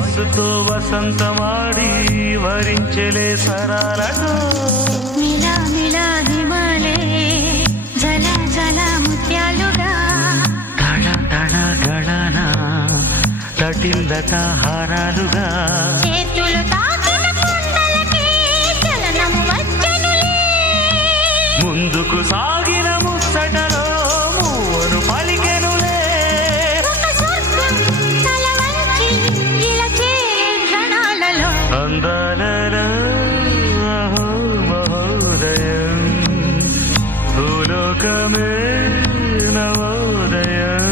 వయస్సుతో వసంతమాడి వరించెలే సరాలను మిలా మిలా హిమాలే జల జల ముత్యాలుగా తళ తళ గళన తటిల్లత హారాలుగా చేతులు తాకిన కొండలకే చలనము వచ్చెనులే ముందుకు సాగిన ముచ్చటలో మూవను పలికెనులే ఒక స్వర్గం తల వంచి ఇలా చేరే క్షణాలలో అందాలలో అహో మహోదయం భూలోకమే నవోదయం